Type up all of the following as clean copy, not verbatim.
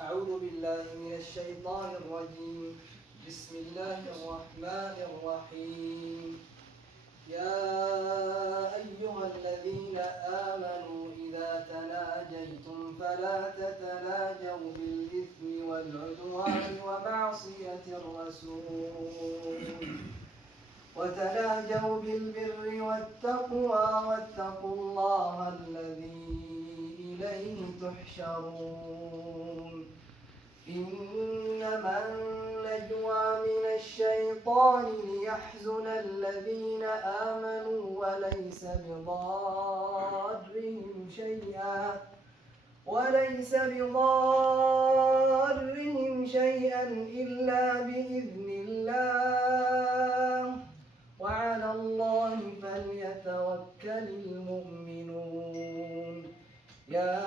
أعوذ بالله من الشيطان الرجيم. بسم الله الرحمن الرحيم. يا أيها الذين آمنوا إذا تناجيتم فلا تتناجوا بالإثم والعدوان ومعصية الرسول، وتناجوا بالبر والتقوى واتقوا الله الذي إليه تحشرون. إنما النجوى من الشيطان ليحزن الذين آمنوا وليس بضارهم شيئا إلا بإذن الله، وعلى الله فليتوكل المؤمنون. يا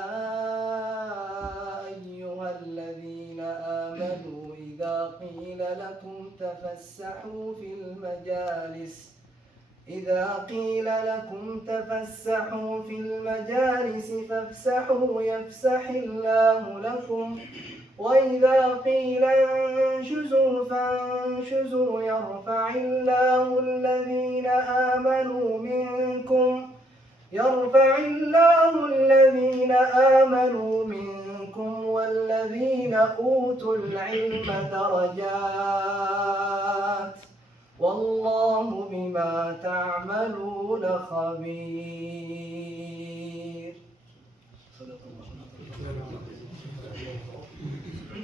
أيها الذين آمنوا إذا قيل لكم تفسحوا في المجالس فافسحوا يفسح الله لكم، وإذا قيل انشزوا فانشزوا يرفع الله الذين آمنوا منكم والذين أوتوا العلم درجات، والله بما تعملون خبير.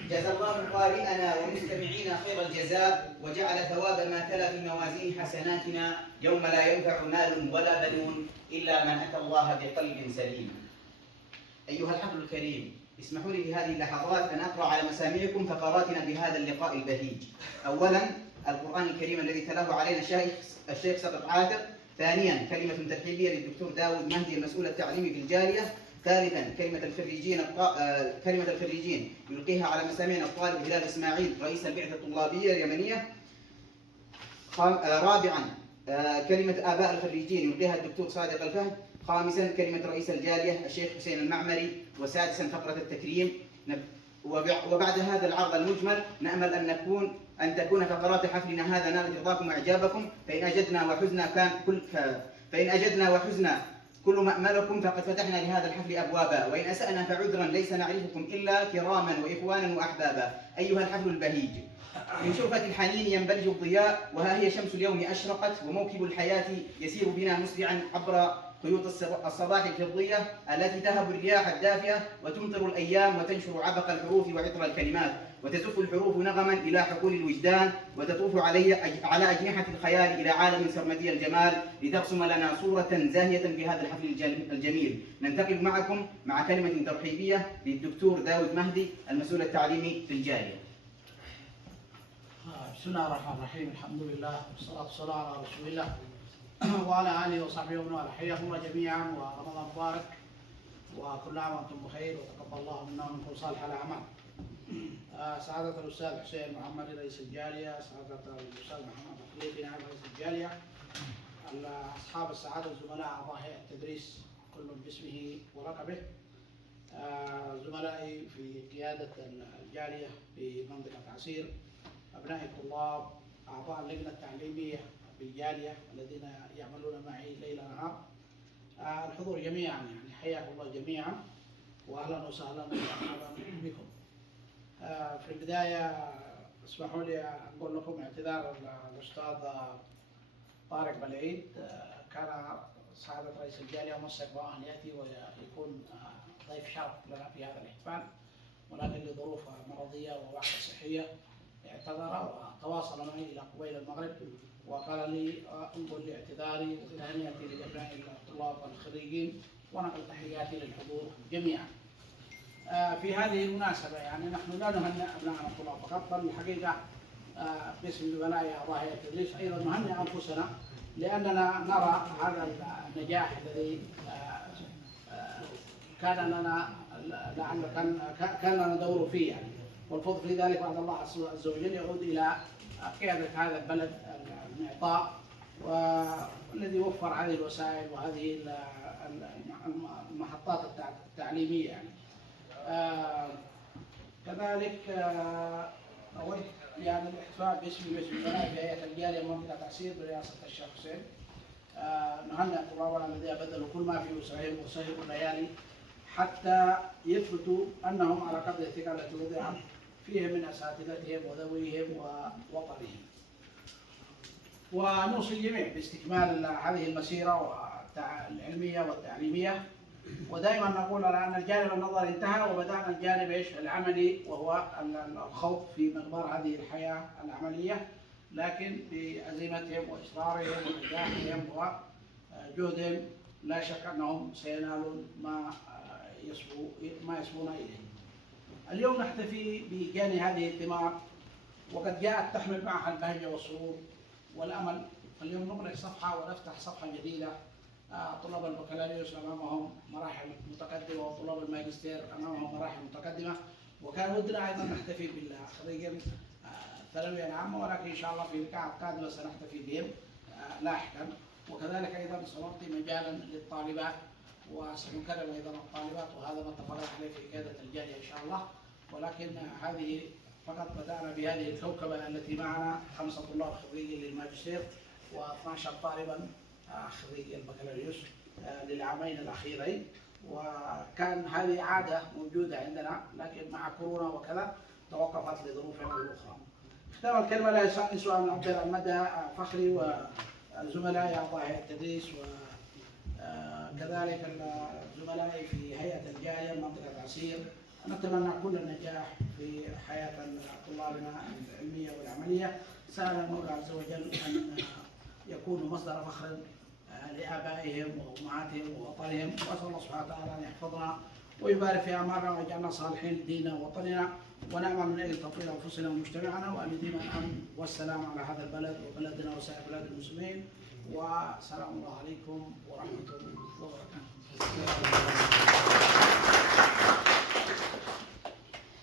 جزا الله قارئنا ومستمعينا خير الجزاء، وجعل ثواب ما تلا في موازين حسناتنا يوم لا ينفع مال ولا بنون إلا من أتى الله بقلب سليم. أيها الحفل الكريم، اسمحوا لي في هذه اللحظات أن أقرأ على مسامعكم فقراتنا بهذا اللقاء البهيج. أولا القرآن الكريم الذي تلاه علينا الشيخ سقط عاتق. ثانيا كلمة ترحيبية للدكتور داود مهدي المسؤول التعليمي في الجالية. ثالثا كلمة الخريجين يلقيها على مسامعنا الطالب هلال إسماعيل رئيس البعثة الطلابية اليمنية. رابعا كلمة آباء الخريجين يلقيها الدكتور صادق الفهد. خامسا كلمة رئيس الجالية الشيخ حسين المعمري. وسادسا فقرة التكريم. وبعد هذا العرض المجمل نأمل أن تكون فقرات حفلنا هذا نالت رضاكم وإعجابكم، فإن أجدنا وحزنا كل مأملكم فقد فتحنا لهذا الحفل أبوابا، وإن أسأنا فعذرا ليس نعرفكم إلا كراما وإخوانا وأحبابا. أيها الحفل البهيج، من شرفة الحنين ينبلج الضياء، وها هي شمس اليوم أشرقت، وموكب الحياة يسير بنا مسرعا عبر خيوط الصباح الفضية التي تهب الرياح الدافئة وتمطر الأيام وتنشر عبق الحروف وعطر الكلمات، وتزف الحروف نغما إلى حقول الوجدان، وتطوف على أجنحة الخيال إلى عالم سرمدي الجمال، لترسم لنا صورة زاهية في هذا الحفل الجميل. ننتقل معكم مع كلمة ترحيبية للدكتور داود مهدي المسؤول التعليمي في الجالية. بسم الله الرحمن الرحيم. الحمد لله والصلاة والسلام على رسول الله وعلى آله وصحبه ومن والاه. حياكم الله جميعا ورمضان مبارك وكل عام وأنتم بخير، وتقبل الله منا ومنكم صالح الأعمال. سعادة الأستاذ حسين محمد رئيس الجالية، سعادة الأستاذ محمد خليفي نائب رئيس الجالية، أصحاب السعادة الزملاء أعضاء هيئة التدريس كل باسمه ورقبه، زملائي في قيادة الجالية في منطقة عسير، أبناء الطلاب، أعضاء اللجنة التعليمية في الجالية الذين يعملون معي ليل نهار، الحضور جميعا، يعني حياكم الله جميعا وأهلا وسهلا بكم. في البداية اسمحوا لي أقول لكم اعتذار الأستاذ طارق بالعيد، كان سعادة رئيس الجالية ومسك أن يأتي ويكون ضيف شرف لنا في هذا الاحتفال، ولكن لظروف مرضية ووعكة صحية اعتذر وتواصل معي إلى قبيل المغرب وقال لي انقل لاعتذاري وتهنئتي لجميع الطلاب والخريجين ونقل تحياتي للحضور جميعا. في هذه المناسبة يعني نحن لا نهنئ أبناءنا الطلاب فقط، بل الحقيقة باسم زملائي أعضاء هيئة التدريس أيضا نهنئ أنفسنا، لأننا نرى هذا النجاح الذي كان لنا دور فيه يعني، والفضل في ذلك بعد الله عز وجل يعود إلى قيادة هذا البلد المعطاء والذي وفر هذه الوسائل وهذه المحطات التعليمية يعني. كذلك وكذلك أود يعني الاحتفال باسمي واسم الزملاء في هيئة الجالية منطقة عسير برئاسة الشيخ حسين. نهنئ طلابنا الذين بذلوا كل ما في وسعهم وسهروا الليالي حتى يثبتوا أنهم على قدر الثقة التي وضعت فيهم من أساتذتهم وذويهم ووطنهم. ونوصي الجميع باستكمال هذه المسيرة العلمية والتعليمية، ودائما نقول أن الجانب النظري انتهى وبدأنا الجانب العملي، وهو الخوض في مغمار هذه الحياة العملية، لكن بعزيمتهم وإصرارهم ونجاحهم وجهدهم لا شك أنهم سينالون ما يسبون إليه. اليوم نحتفي بجاني هذه الثمار، وقد جاءت تحمل معها البهجة والسرور والأمل. فاليوم نغلق صفحة ونفتح صفحة جديدة. طلاب البكالوريوس أمامهم مراحل متقدمة، وطلاب الماجستير أمامهم مراحل متقدمة، وكان ودنا أيضا نحتفي بالخريجين الثانوية العامة، ولكن إن شاء الله في اللقاء القادمة سنحتفي بهم لاحقا. وكذلك أيضا سنعطي مجالا للطالبات وسنكرم أيضا الطالبات، وهذا ما اتفقنا عليه في قيادة الجالية إن شاء الله. ولكن هذه فقط بدأنا بهذه الكوكبة التي معنا 5 طلاب خريجين للماجستير و12 طالبا خريج البكالوريوس للعامين الأخيرين، وكان هذه عادة موجودة عندنا، لكن مع كورونا وكذا توقفت لظروف أخرى. ختام الكلمة لا يسعني سوى أن أعبر عن مدى فخري وزملائي أعضاء هيئة التدريس وكذلك زملائي في هيئة الجالية منطقة عسير. نتمنى كل النجاح في حياة طلابنا العلمية والعملية. سأل المولى عز وجل أن يكونوا مصدر فخر لآبائهم وأمهاتهم ووطنهم، وأسأل الله سبحانه وتعالى أن يحفظنا ويبارك في أعمارنا ويجعلنا صالحين لديننا ووطننا، ونعمل من أجل تطوير أنفسنا ومجتمعنا، وأن يديم الأمن والسلام على هذا البلد وبلدنا وسائر بلاد المسلمين. وسلام الله عليكم ورحمة الله وبركاته.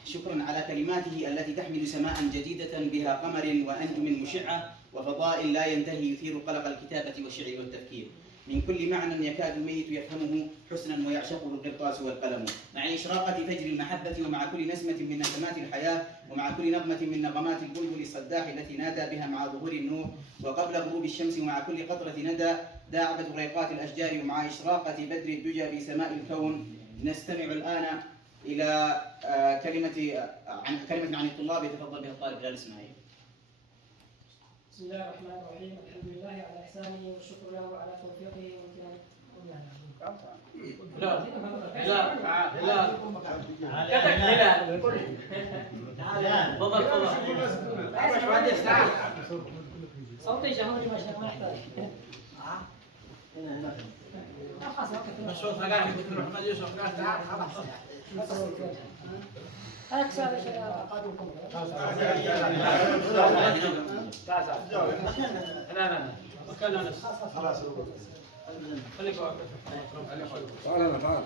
شكرا على كلماته التي تحمل سماء جديدة بها قمر وأنجم مشعة وفضاء لا ينتهي يثير قلق الكتابة والشعر والتفكير. من كل معنى يكاد الميت يفهمه حسنا ويعشقه القرطاس والقلم. مع إشراقة فجر المحبة، ومع كل نسمة من نسمات الحياة، ومع كل نغمة من نغمات البلبل الصداح التي نادى بها مع ظهور النور وقبل غروب الشمس، ومع كل قطرة ندى داعبت غريقات الأشجار، ومع إشراقة بدر الدجى في سماء الكون. نستمع الآن إلى كلمة عن الطلاب يتفضل بها الطالب بلال إسماعيل. بسم الله الرحمن الرحيم. الحمد لله على إحسانه والشكر له على توفيقه وامتنانه. صوتي جهوري ما يحتاج. مشروط ثقافي دكتور محمد يوسف قال تعال خلاص. أكثر شيء أقابلكم. لا مكاننا خلاص. خليك تعال.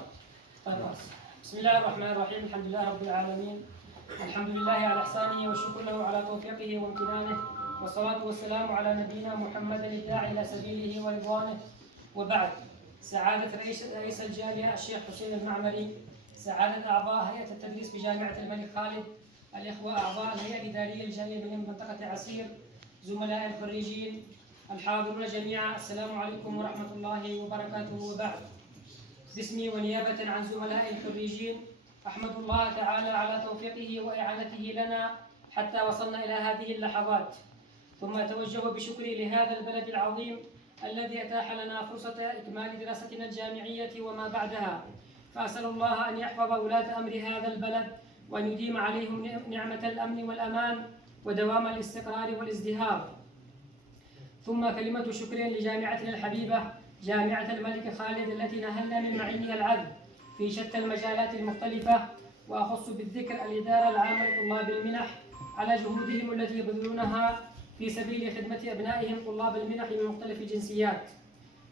بسم الله الرحمن الرحيم. الحمد لله رب العالمين. الحمد لله على إحسانه والشكر له على توفيقه وامتنانه، والصلاة والسلام على نبينا محمد الداعي إلى سبيله ورضوانه. وبعد، سعادة رئيس الجالية الشيخ حسين المعمري، سعادة أعضاء هيئة التدريس بجامعة الملك خالد، الإخوة أعضاء الهيئة الإدارية الجالية من منطقة عسير، زملاء الخريجين، الحاضرون جميعا، السلام عليكم ورحمة الله وبركاته. وبعد، باسمي ونيابة عن زملاء الخريجين أحمد الله تعالى على توفيقه وإعانته لنا حتى وصلنا إلى هذه اللحظات، ثم أتوجه بشكري لهذا البلد العظيم الذي أتاح لنا فرصة إكمال دراستنا الجامعية وما بعدها. فأسأل الله أن يحفظ ولاة أمر هذا البلد وأن يديم عليهم نعمة الأمن والأمان ودوام الاستقرار والازدهار. ثم كلمة شكر لجامعتنا الحبيبة جامعة الملك خالد التي نهلنا من معينها العذب في شتى المجالات المختلفة، وأخص بالذكر الإدارة العامة لطلاب المنح على جهودهم التي يبذلونها في سبيل خدمة أبنائهم طلاب المنح من مختلف الجنسيات.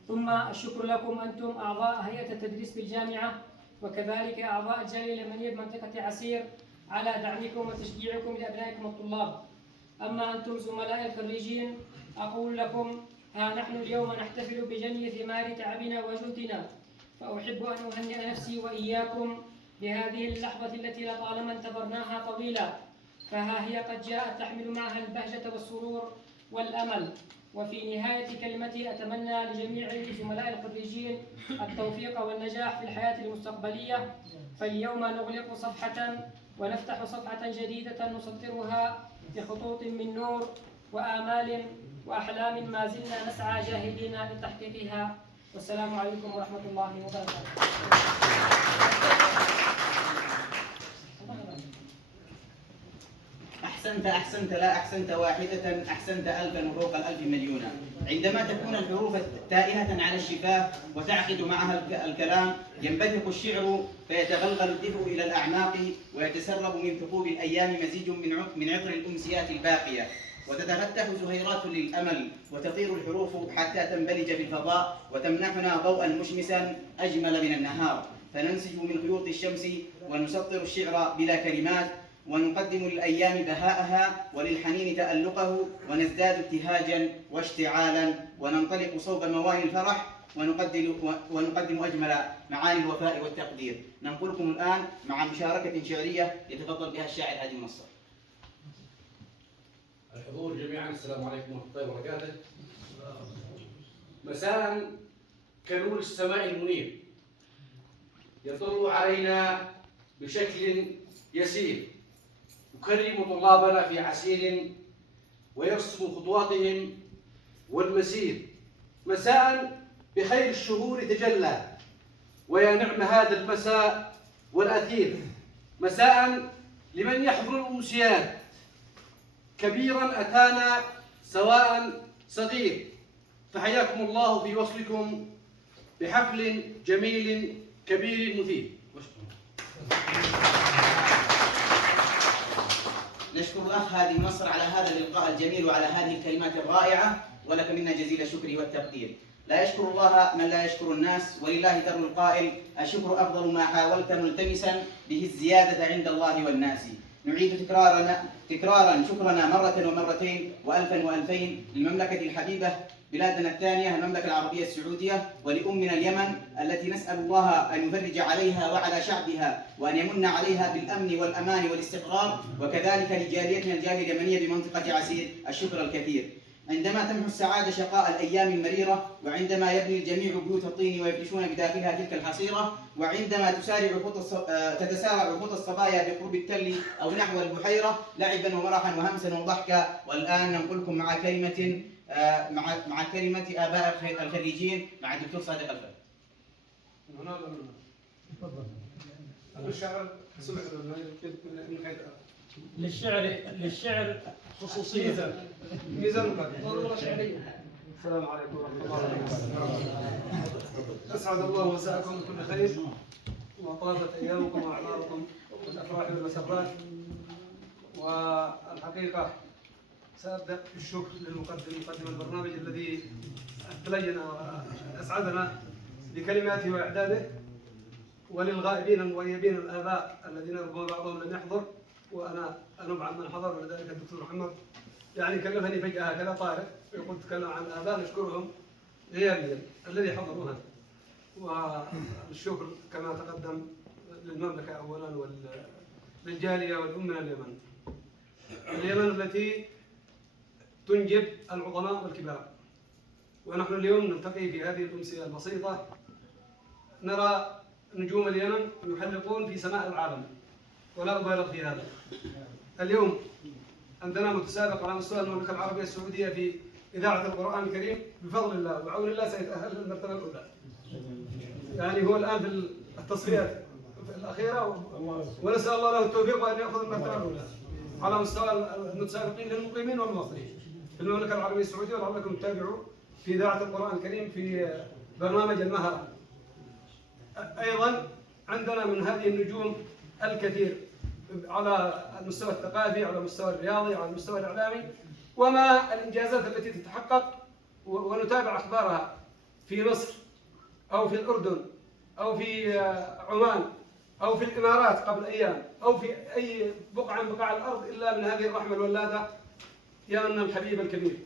ثم الشكر لكم أنتم أعضاء هيئة التدريس بالجامعة، وكذلك أعضاء الجالية اليمنية بمنطقة عسير على دعمكم وتشجيعكم لأبنائكم الطلاب. أما أنتم زملاء الخريجين، أقول لكم ها نحن اليوم نحتفل بجني ثمار تعبنا وجهدنا، فأحب أن أهنئ نفسي وإياكم لهذه اللحظة التي لطالما انتظرناها طويلا، فها هي قد جاءت تحمل معها البهجة والسرور والأمل. وفي نهاية كلمتي أتمنى لجميع زملاء الخريجين التوفيق والنجاح في الحياة المستقبلية. فاليوم نغلق صفحة ونفتح صفحة جديدة نسطرها بخطوط من نور وآمال وأحلام ما زلنا نسعى جاهدين لتحقيقها. والسلام عليكم ورحمة الله وبركاته. أحسنت لا أحسنت واحدة، أحسنت ألفا وفوق الألف مليونا. عندما تكون الحروف تائهة على الشفاه وتعقد معها الكلام ينبثق الشعر فيتغلغل الدفء إلى الأعماق ويتسرب من ثقوب الأيام مزيج من عطر الأمسيات الباقية، وتتفتح زهيرات للأمل وتطير الحروف حتى تنبلج في الفضاء وتمنحنا ضوءا مشمسا أجمل من النهار، فننسج من خيوط الشمس ونسطر الشعر بلا كلمات، ونقدم للأيام بهاءها وللحنين تألقه، ونزداد ابتهاجا واشتعالا وننطلق صوب مواني الفرح، ونقدم أجمل معاني الوفاء والتقدير. ننقلكم الآن مع مشاركة شعرية يتفضل بها الشاعر هادي المنصر. الحضور جميعا، السلام عليكم ورحمة الله وبركاته. مساء كنور السماء المنير يطل علينا بشكل يسير، يكرم طلابنا في عسير ويرسم خطواتهم والمسير. مساء بخير الشهور تجلى ويا نعم هذا المساء والأثير. مساء لمن يحضر الأمسيات كبيرا أتانا سواء صغير، فحياكم الله في وصلكم بحفل جميل كبير مثير. نشكر الأخ هادي المنصر على هذا اللقاء الجميل وعلى هذه الكلمات الرائعة، ولك منا جزيل الشكر والتقدير. لا يشكر الله من لا يشكر الناس، ولله در القائل: الشكر أفضل ما حاولت ملتمسا به الزيادة عند الله والناس. نعيد تكرارا شكرنا مرة ومرتين وألفا وألفين للمملكة الحبيبة بلادنا الثانية المملكة العربية السعودية، ولأمنا اليمن التي نسأل الله أن يفرج عليها وعلى شعبها وأن يمن عليها بالأمن والأمان والاستقرار، وكذلك لجاليتنا الجالية اليمنية بمنطقة عسير الشكر الكثير. عندما تمحو السعادة شقاء الأيام المريرة، وعندما يبني الجميع بيوت الطين ويفرشون بداخلها تلك الحصيرة، وعندما تتسارع خطى الصبايا بقرب التل أو نحو البحيرة لعبا ومرحا وهمسا وضحكا. والآن ننقلكم مع كلمة آباء الخريجين مع الدكتور صادق الفهد. الشعر سمعت للشعر خصوصية ميزان شعرية. السلام عليكم ورحمة الله وبركاته. أسعد الله مساءكم بكل خير، وطابت أيامكم وأعماركم بالأفراح والمسرات. والحقيقة سأبدأ بالشكر مقدم البرنامج الذي أبلينا وأسعدنا بكلماته وإعداده، وللغائبين المغيبين الآباء الذين ربما بعضهم لم يحضر وأنا أنوب عن من حضر، ولذلك الدكتور محمد يعني كلفني فجأة هكذا طارئ يقول تكلم عن الآباء، نشكرهم غيابيا الذي حضروها. والشكر كما تقدم للمملكة أولا وللجالية والأمة اليمن التي تنجب العظماء والكبار. ونحن اليوم نلتقي في هذه الأمسية البسيطة نرى نجوم اليمن يحلقون في سماء العالم، ولا أبالغ في هذا. اليوم عندنا متسابق على مستوى المملكة العربية السعودية في إذاعة القرآن الكريم بفضل الله وعون الله سيتأهل للمرتبة الأولى. يعني هو الآن في التصفيات الأخيرة، ونسأل الله له التوفيق وأن يأخذ المرتبة الأولى على مستوى المتسابقين للمقيمين والمصريين في المملكة العربية السعودية. ولعلكم تتابعوا في إذاعة القرآن الكريم في برنامج المهرة. أيضا عندنا من هذه النجوم الكثير على المستوى الثقافي، على المستوى الرياضي، على المستوى الإعلامي، وما الإنجازات التي تتحقق ونتابع أخبارها في مصر أو في الأردن أو في عمان أو في الإمارات قبل أيام أو في أي بقعة من بقاع الأرض إلا من هذه الرحمة الولادة يمن الحبيب الكبير.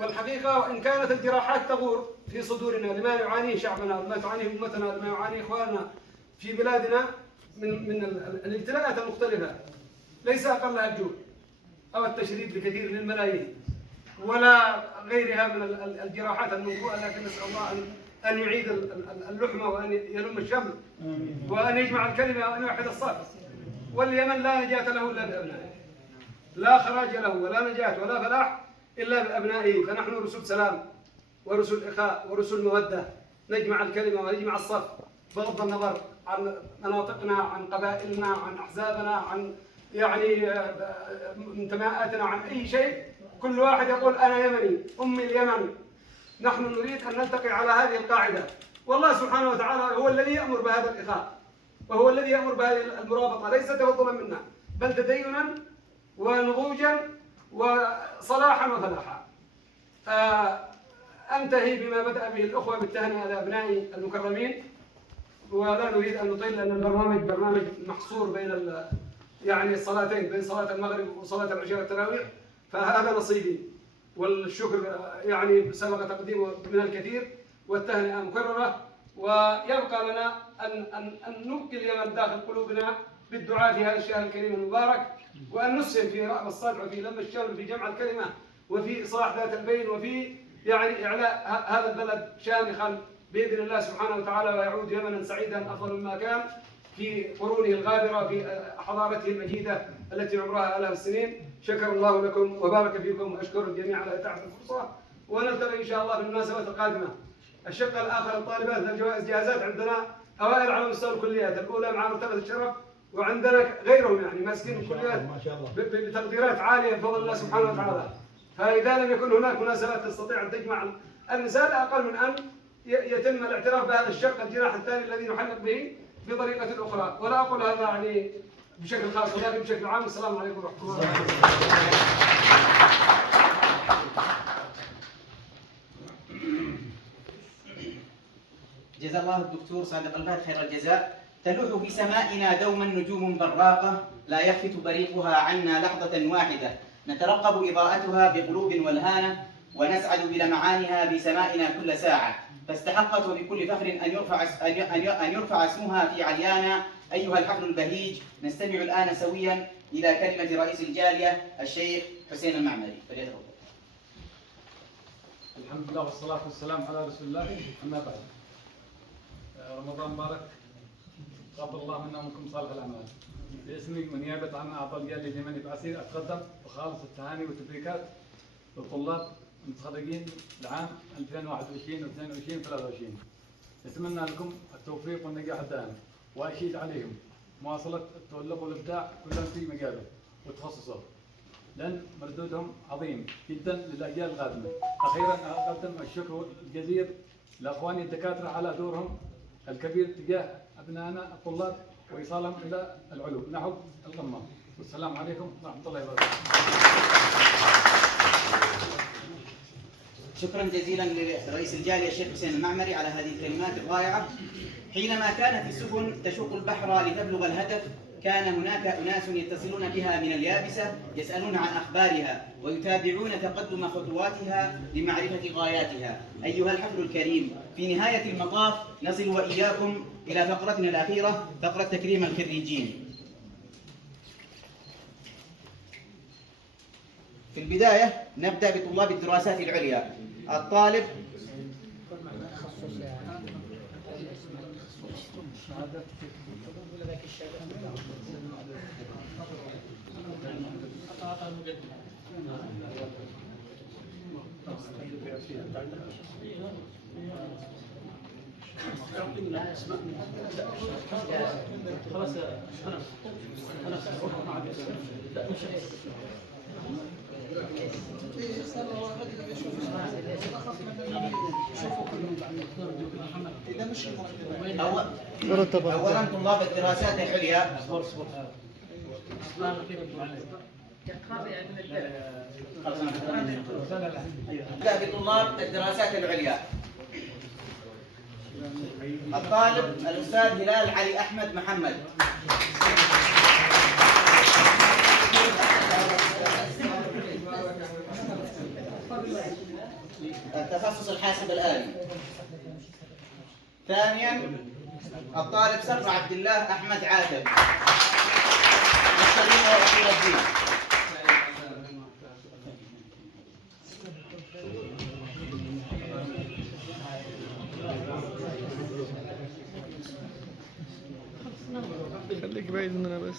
والحقيقة وإن كانت الجراحات تغور في صدورنا لما يعانيه شعبنا، لما تعانيه أمتنا، لما يعانيه إخواننا في بلادنا، من الابتلاءات المختلفة، ليس أقلها الجوع أو التشريد لكثير من الملايين ولا غيرها من الجراحات الموجودة، لكن نسأل الله أن يعيد اللحمة وأن يلم الشمل وأن يجمع الكلمة وأن يوحد الصف. واليمن لا نجاة له إلا بأبنائه، لا خراج له ولا نجاة ولا فلاح إلا بأبنائه. فنحن رسل سلام ورسل إخاء ورسل مودة، نجمع الكلمة ونجمع الصف بغض النظر عن مناطقنا، عن قبائلنا، عن أحزابنا، عن يعني انتماءاتنا، عن أي شيء. كل واحد يقول أنا يمني، أمي اليمن. نحن نريد أن نلتقي على هذه القاعدة، والله سبحانه وتعالى هو الذي يأمر بهذا الإخاء، وهو الذي يأمر بهذه المرابطة، ليس تفضلا منا بل تدينا ونضوجا وصلاحا وفلاحا. أنتهي بما بدأ به الأخوة بالتهنئة لأبنائي المكرمين، ولا نريد أن نطيل لأن البرنامج برنامج محصور بين يعني الصلاتين، بين صلاة المغرب وصلاة العشاء والتراويح، فهذا نصيبي. والشكر يعني سبق تقديمه من الكثير، والتهنئة مكررة. ويبقى لنا أن نبقي اليمن داخل قلوبنا بالدعاء في هذا الشهر الكريم المبارك، وأن نسهم في رأب الصدع وفي لم الشمل وفي جمع الكلمة وفي إصلاح ذات البين وفي يعني إعلاء هذا البلد شامخا بإذن الله سبحانه وتعالى، ويعود يمنا سعيدا أفضل مما كان في قرونه الغابرة، في حضارته المجيدة التي عمرها 1000 السنين. شكر الله لكم وبارك فيكم، وأشكر الجميع على إتاحة الفرصة، ونلتقي إن شاء الله في المناسبات القادمة. الشق الآخر الطالبات للجوائز جاهزات، عندنا أوائل على مستوى الكليات الأولى مع مرتبة الشرف، وعندنا غيرهم يعني ماسكين الكليات بتقديرات عالية بفضل الله سبحانه وتعالى. فإذا لم يكن هناك مناسبات تستطيع أن تجمع النساء، لا أقل من أن يتم الاعتراف بهذا الشق الجناح الثاني الذي نحلق به بطريقة أخرى. ولا أقول هذا يعني بشكل خاص ولكن بشكل عام. السلام عليكم ورحمة الله وبركاته. جزا الله الدكتور صادق البهد خير الجزاء. تلوح في سمائنا دوما نجوم براقة، لا يخفت بريقها عنا لحظة واحدة، نترقب إضاءتها بقلوب والهانة، ونسعد بلمعانها بسمائنا كل ساعة، فاستحقت وبكل فخر أن يرفع اسمها في عليانا. أيها الحفل البهيج، نستمع الآن سويا إلى كلمة رئيس الجالية الشيخ حسين المعمري، فليتفضل. الحمد لله والصلاة والسلام على رسول الله، أما بعد. رمضان مبارك، تقبل الله منا ومنكم صالح الأعمال. باسمي ونيابة عن أعضاء الجالية اليمني بعسير، أتقدم بخالص التهاني والتبريكات للطلاب المتخرجين العام 2021 و22 و23. نتمنى لكم التوفيق والنجاح الدائم، وأشيد عليهم مواصلة التألق والإبداع كلهم في مجاله وتخصصه، لأن مردودهم عظيم جدا للأجيال القادمة. أخيرا أقدم الشكر الجزير لأخواني الدكاترة على دورهم الكبير تجاه أبنائنا الطلاب وإيصالهم إلى العلو نحو القمة. والسلام عليكم ورحمة الله وبركاته. شكرا جزيلا لرئيس الجالية الشيخ حسين المعمري على هذه الكلمات الرائعة. حينما كانت السفن تشق البحر لتبلغ الهدف، كان هناك أناس يتصلون بها من اليابسة يسألون عن أخبارها ويتابعون تقدم خطواتها لمعرفة غاياتها. أيها الحفل الكريم، في نهاية المطاف نصل وإياكم إلى فقرتنا الأخيرة، فقرة تكريم الخريجين. في البداية نبدأ بطلاب الدراسات العليا. الطالب أولا طلاب الدراسات العليا. نبدأ بطلاب الدراسات العليا. الطالب الأستاذ هلال علي أحمد محمد. التخصص الحاسب الآلي. ثانيا الطالب سر عبد الله أحمد عادل. الشريعة وأصول الدين. خليك بعيد مننا بس.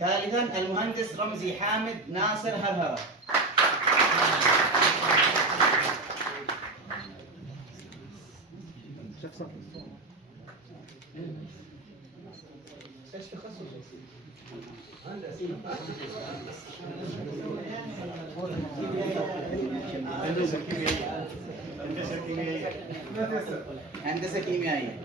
ثالثا المهندس رمزي حامد ناصر هرهرة. هندسة كيميائية.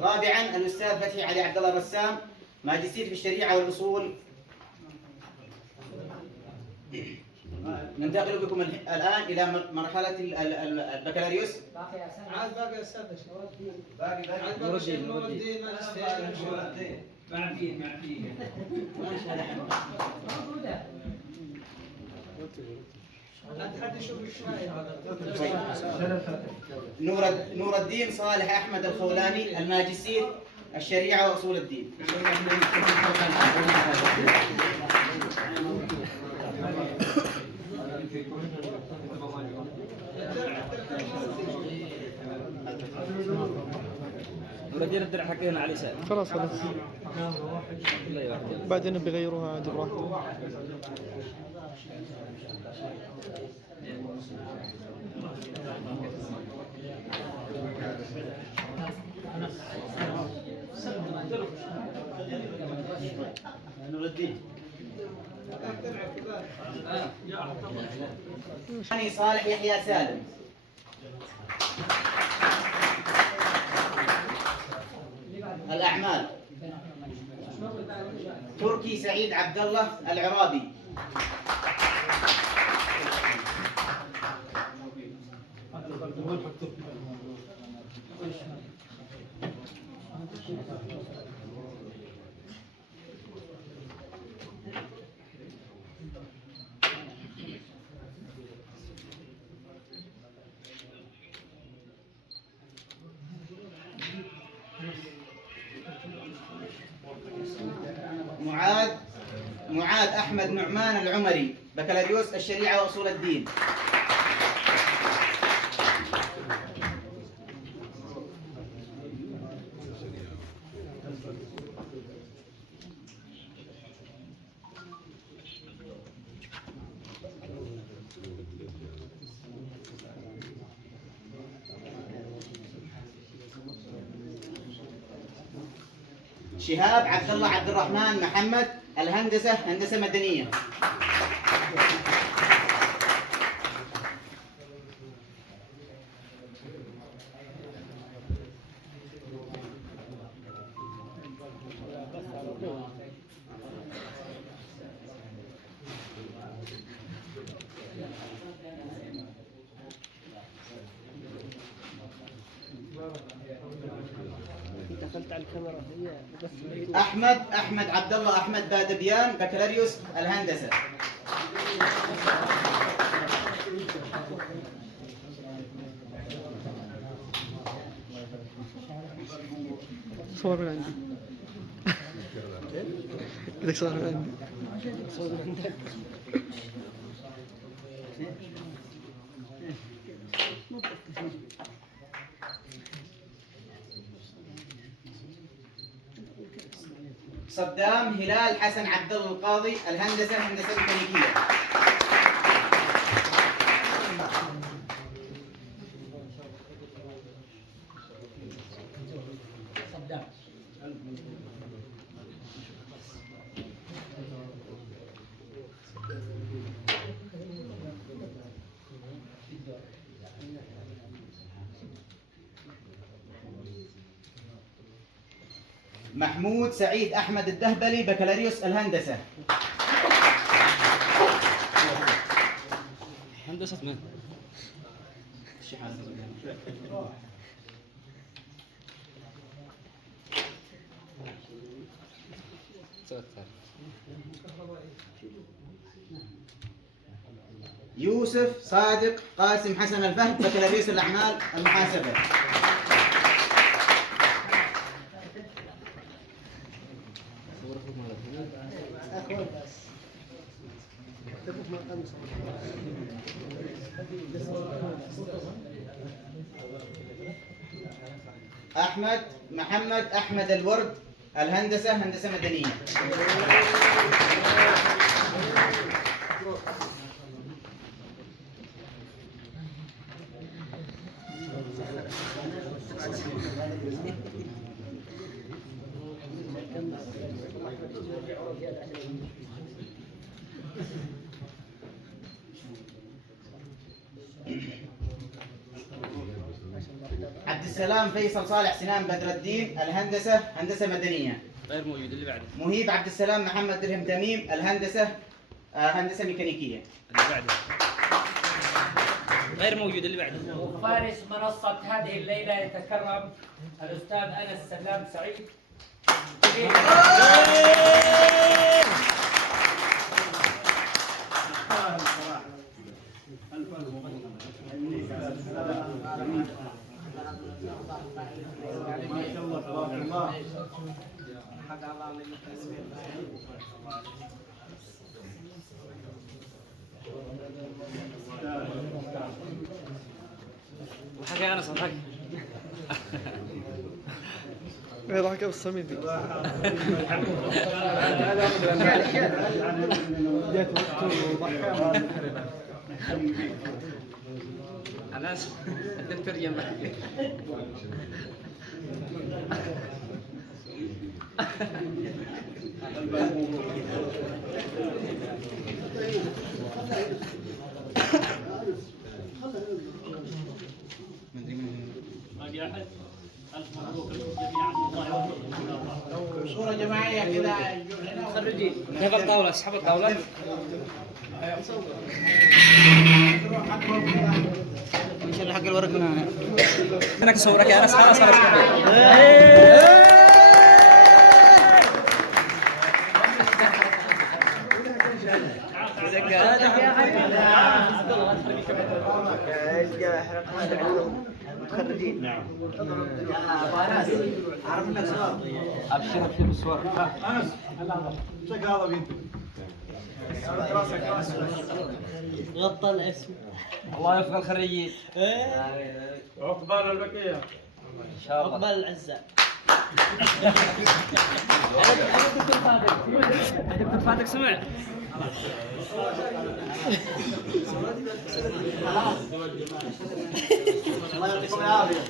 رابعا الأستاذ فتحي علي عبد الله الرسام ماجستير في الشريعة والأصول. ننتقل بكم الآن إلى مرحلة البكالوريوس. عاد باقي استاذ نور الدين. نور الدين نور الدين صالح أحمد الخولاني الماجستير الشريعة وأصول الدين. ندير الدرع حقنا على اليسار. خلاص بعدين بيغيروها عادي براحتهم. صالح يحيى سالم. الأعمال تركي سعيد عبد الله العرابي. معاذ أحمد نعمان العمري بكالوريوس الشريعة وأصول الدين. شهاب عبد الله عبد الرحمن محمد الهندسة هندسة مدنية. أحمد عبد الله أحمد بادبيان بكالوريوس الهندسة. صور من عندي. بدك صور من عندي. صدام هلال حسن عبد الله القاضي الهندسة هندسة ميكانيكية. محمود سعيد أحمد الدهبلي بكالوريوس الهندسة. هندسة من؟ يوسف صادق قاسم حسن الفهد، بكالوريوس الأعمال المحاسبة. أحمد محمد أحمد الورد، الهندسة هندسة مدنية. عبد السلام فيصل صالح سنان بدر الدين، الهندسة هندسة مدنية. غير موجود. اللي بعده. مهيب عبد السلام محمد درهم تميم، الهندسة هندسة ميكانيكية. اللي بعده. غير موجود. اللي بعده. وفارس منصة هذه الليلة يتكرم الأستاذ أنس سلام سعيد. وحكي أنا صدق. يضحك ابو الصميد. أنس الدكتور جنبك. صورة جماعية كده. خريجين. كيف الطاولة؟ اسحب الطاولة. نشيل حق الورق من هنا. أنا أصورك يا أنس. خلاص خلاص. متخرجين. نعم. عرف انك صور. أبشر أبشر بالصور. أنس شك هذا بيدك. غطى الاسم. الله يوفق الخريجين. عقبال البقية. إن شاء الله. عقبال العزاء. دكتور فاتك سمع. الله يعطيكم العافية.